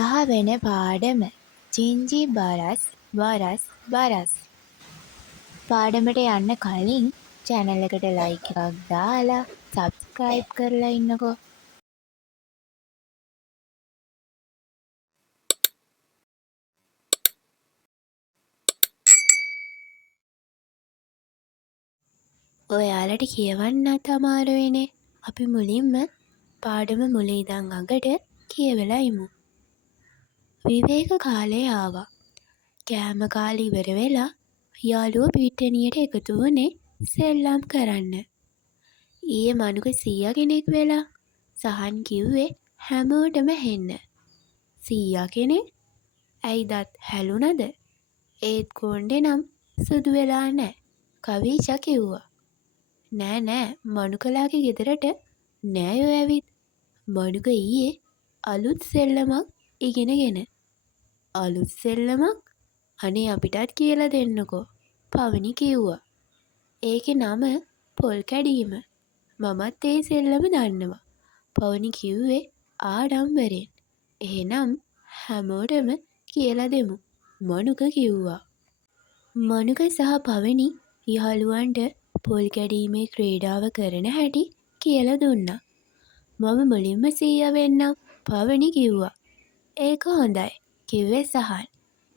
10 වෙනි පාඩම ජින්ජි බරස් වරස් බරස්. පාඩමට යන්න කලින් channel එකට like එකක් දාලා subscribe කරලා ඉන්නකෝ. ඔයාලට කියවන්නත් අමාරුයිනේ. අපි මුලින්ම පාඩම මුල ඉඳන් අගට කියවලා ඉමු. විවේක කාලය ආවා. කෑම කාලේ ඉවර වෙලා යාළුවෝ පිට්ටනියට එකතු වුණේ සෙල්ලම් කරන්න. ඊයේ මනුක සීයා කෙනෙක් වෙලා සහන් කිව්වේ හැමෝටම හෙන්න. සීයා කෙනෙක්? ඇයි දත් හැලුණද? ඒත් කොණ්ඩේ නම් සුදු වෙලා නෑ. කවිචා කිව්වා. නෑ මනුකලාගේ ගෙදරට නෑයෝ ඇවිත්. මනුක ඊයේ අලුත් සෙල්ලමක් ඉගෙනගෙන. අලුත් සෙල්ලමක්? අනේ අපිටත් කියලා දෙන්නකෝ. පවනි කිව්වා. ඒකේ නම පොල් කැඩීම. මමත් ඒ සෙල්ලම දන්නවා. පවනි කිව්වේ ආඩම්බරෙන්. එහෙනම් හැමෝටම කියලා දෙමු. මනුක කිව්වා. මනුක සහ පවනි යහළුවන්ට පොල් කැඩීමේ ක්‍රීඩාව කරන හැටි කියලා දුන්නා. මම මුලින්ම සීයා වෙන්නම් පවනි කිව්වා. ඒක හොඳයි කිව්වේ සහන්.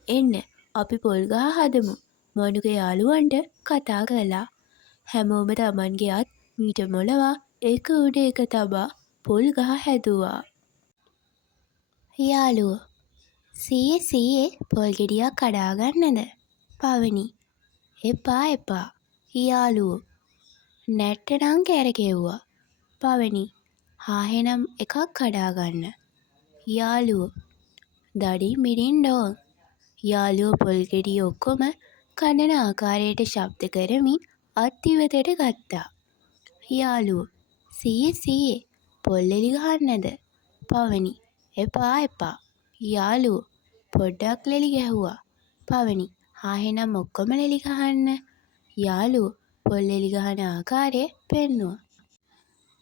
එන්න අපි පොල් ගහ හදමු. මනුක යාළුවන්ට කතා කළා. හැමෝම තමන්ගේ අත් මීට මොලවා එක උඩ එක තබා පොල් ගහ හැදුවා. යාළුවෝ සීයේ පොල් ගෙඩියක් කඩා ගන්නද? පවනි එපා. යාළුවෝ නැට්ටනම් කැරකෙව්වා. පවනි හාහෙනම් එකක් කඩා ගන්න. යාළුවෝ දඩින් මිරින් ඩෝන්. යාළුවෝ පොල් ගෙඩිය ඔක්කොම කඩන ආකාරයට ශබ්ද කරමින් අත් ඉවතට ගත්තා. යාළුවෝ සීයේ පොල් එලි ගහන්නද? පවනි එපා. යාළුවෝ පොඩ්ඩක් ලෙලි ගැහුවා. පවනි හාහෙනම් ඔක්කොම ලෙලි ගහන්න. යාළුවෝ පොල් එලි ගහන ආකාරය පෙන්නුවා.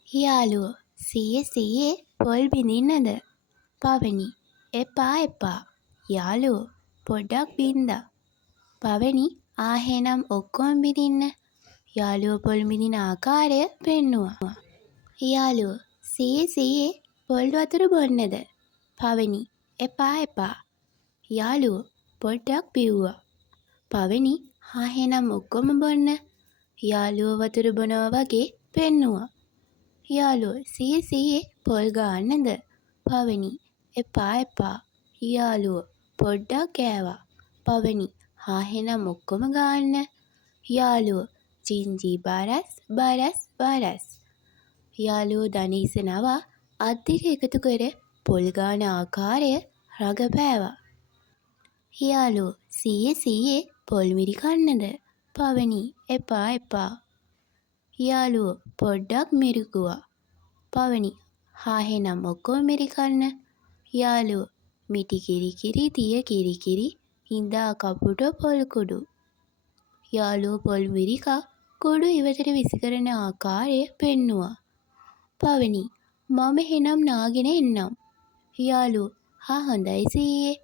යාළුවෝ සීයේ පොල් බිඳින්නද? පවනි එපා. යාළුවෝ පොඩ්ඩක් බින්දා. පවනි ආහෙනම් ඔක්කොම බිඳින්න. යාළුවෝ පොල් බිඳින ආකාරය පෙන්නුවා. යාළුවෝ සීයේ පොල් වතුර බොන්නද? පවනි එපා. යාළුවෝ පොඩ්ඩක් බිව්වා. පවනි ආහෙනම් ඔක්කොම බොන්න. යාළුවෝ වතුර බොනවා වගේ පෙන්නුවා. යාළුවෝ සීයේ පොල් ගන්නද? පවනි එපා. යාළුවෝ පොඩ්ඩක් ගෑවා. පවනි ආහෙනම් ඔක්කොම ගාන්න. යාළුවෝ ජින්ජි බරස්. යාළුවෝ දණහිස නවා අත් දෙක එකතු කර පොල් ගාන ආකාරය රඟපෑවා. යාළුවෝ සීයේ පොල් මිරි කන්නද? පවනි එපා. යාළුවෝ පොඩ්ඩක් මිරිකුවා. පවනි ආහෙනම් ඔක්කොම මිරි කන්න. යාළුවෝ මිටි කිරි තිය කිරි හිඳා කපුට පොල් කුඩු. යාළුවෝ පොල් මිරිකා කුඩු ඉවතට විසිකරන ආකාරය පෙන්නුවා. පවනි මම එහෙනම් නාගෙන එන්නම්. යාළුවෝ හොඳයි සීයේ.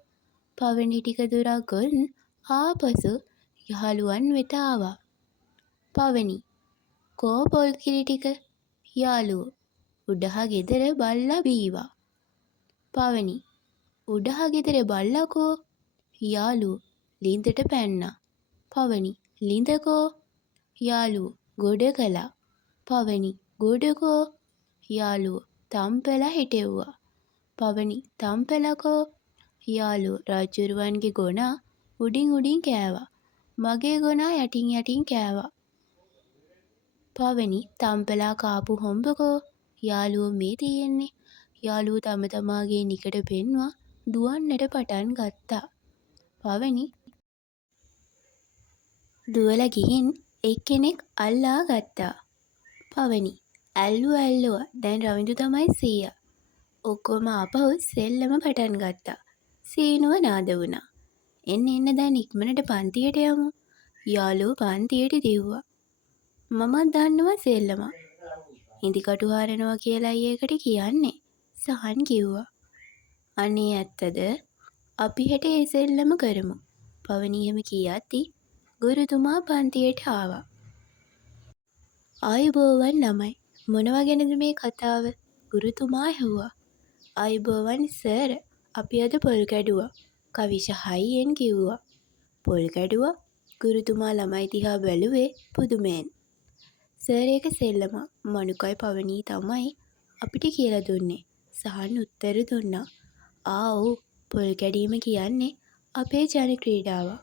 පවනි ටික දුරක් ගොන් ආපසු යහළුවන් වෙත ආවා. පවනි කෝ පොල් කිරි ටික? යාළුවෝ උඩහ ගෙදර බල්ලා බීවා. පවනි උඩහ ගෙදර බල්ලා කෝ? යාළුවෝ ලින්දට පැන්නා. පවනි ලින්ද කෝ? යාළුවෝ ගොඩ කළා. පවනි ගොඩ කෝ? යාළුවෝ තම්පෙලා හිටෙව්වා. පවනි තම්පෙලා කෝ? යාළුවෝ රජ්ජුරුවන්ගේ ගොනා උඩින් කෑවා. මගේ ගොනා යටින් කෑවා. පවනි තම්පෙලා කාපු හොම්බ කෝ? යාළුවෝ මේ තියෙන්නේ. යාළුවෝ තම තමාගේ නිකට පෙන්වා දුවන්නට පටන් ගත්තා. පවනි දුවලා ගිහින් එක්කෙනෙක් අල්ලා ගත්තා. පවනි ඇල්ලුවා දැන් රවිඳු තමයි සීයා. ඔක්කොම ආපහු සෙල්ලම පටන් ගත්තා. සීනුව නාද වුණා. එන්න දැන් ඉක්මනට පන්තියට යමු. යාළුවෝ පන්තියට දිව්වා. මමත් දන්නවා සෙල්ලම. ඉඳිකටු හරනවා කියලායි ඒකට කියන්නේ. සහන් කිව්වා. අනේ ඇත්තද? අපි හෙට ඒ සෙල්ලම කරමු. පවනි එහෙම කියද්දි ගුරුතුමා පන්තියට ආවා. ආයුබෝවන් ළමයි. මොනවා ගැනද මේ කතාව? ගුරුතුමා ඇහුවා. ආයුබෝවන් සර්. අපි අද පොල් කැඩුවා. කවිෂ හයියෙන් කිව්වා. පොල් කැඩුවා? ගුරුතුමා ළමයි දිහා බැලුවේ පුදුමයෙන්. සර් ඒක සෙල්ලමක්. මනුකයි පවනී තමයි අපිට කියලා දුන්නේ. සහන් උත්තර දුන්නා. ඔව් පොල් කැඩීම කියන්නේ අපේ ජන ක්‍රීඩාවක්.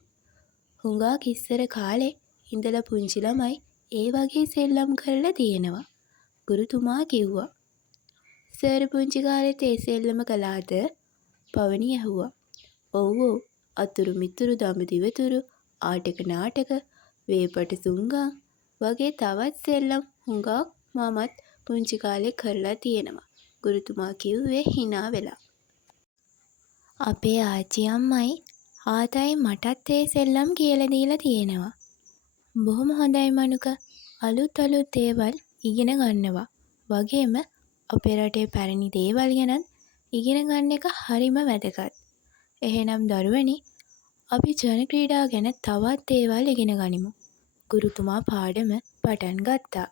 හුඟක් ඉස්සර කාලේ ඉඳලා පුංචි ළමයි ඒ වගේ සෙල්ලම් කරලා තියෙනවා. ගුරුතුමා කිව්වා. සර් පුංචි කාලෙත් ඒ සෙල්ලම කළාද? පවනි ඇහුවා. ඔව් අතුරු මිතුරු දඹදිවතුරු ආටක නාටක වේපට සුංගම් වගේ තවත් සෙල්ලම් හුඟක් මමත් පුංචි කාලේ කරලා තියෙනවා. ගුරුතුමා කිව්වේ hina වෙලා. අපේ ආච්චි අම්මයි ආතයි මටත් ඒ සෙල්ලම් කියලා දීලා තියෙනවා. බොහොම හොඳයි මනුක. අලුත් දේවල් ඉගෙන ගන්නවා. වගේම අපේ රටේ පැරණි දේවල් ගැනත් ඉගෙන ගන්න එක හරිම වැදගත්. එහෙනම් දරුවනි අපි ජන ක්‍රීඩා ගැන තවත් දේවල් ඉගෙන ගනිමු. ගුරුතුමා පාඩම පටන් ගත්තා.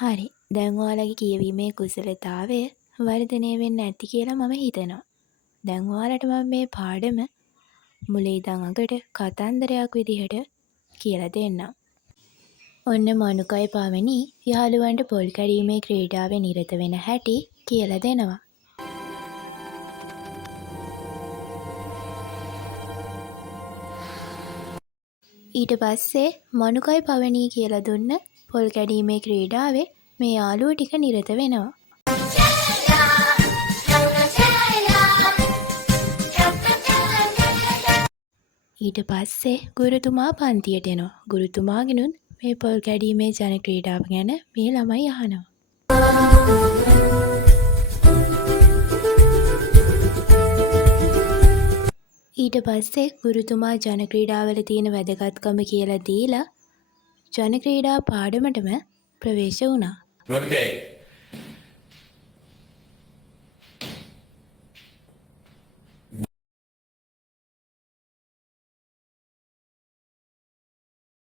හරි. දැන් ඔයාලගේ කියවීමේ කුසලතාවය වර්ධනය වෙන්න ඇති කියලා මම හිතනවා. දැන් ඔයාලට මම මේ පාඩම මුල ඉඳන් අගට කතන්දරයක් විදිහට කියලා දෙන්නම්. ඔන්න මනුකයි පවනි යහළුවන්ට පොල් කැඩීමේ ක්‍රීඩාවේ නිරත වෙන හැටි කියලා දෙනවා. ඊට පස්සේ මනුකයි පවනි කියලා දුන්න පොල් කැඩීමේ ක්‍රීඩාවේ මේ යාළුවෝ ටික නිරත වෙනවා. ඊට පස්සේ ගුරුතුමා පන්තියට එනවා. ගුරුතුමාගෙනුත් මේ පොල් කැඩීමේ ජන ක්‍රීඩාව ගැන මේ ළමයි අහනවා. ඊට පස්සේ ගුරුතුමා ජන ක්‍රීඩාවල තියෙන වැදගත්කම කියලා දීලා ජන ක්‍රීඩා පාඩමටම ප්‍රවේශ වුණා.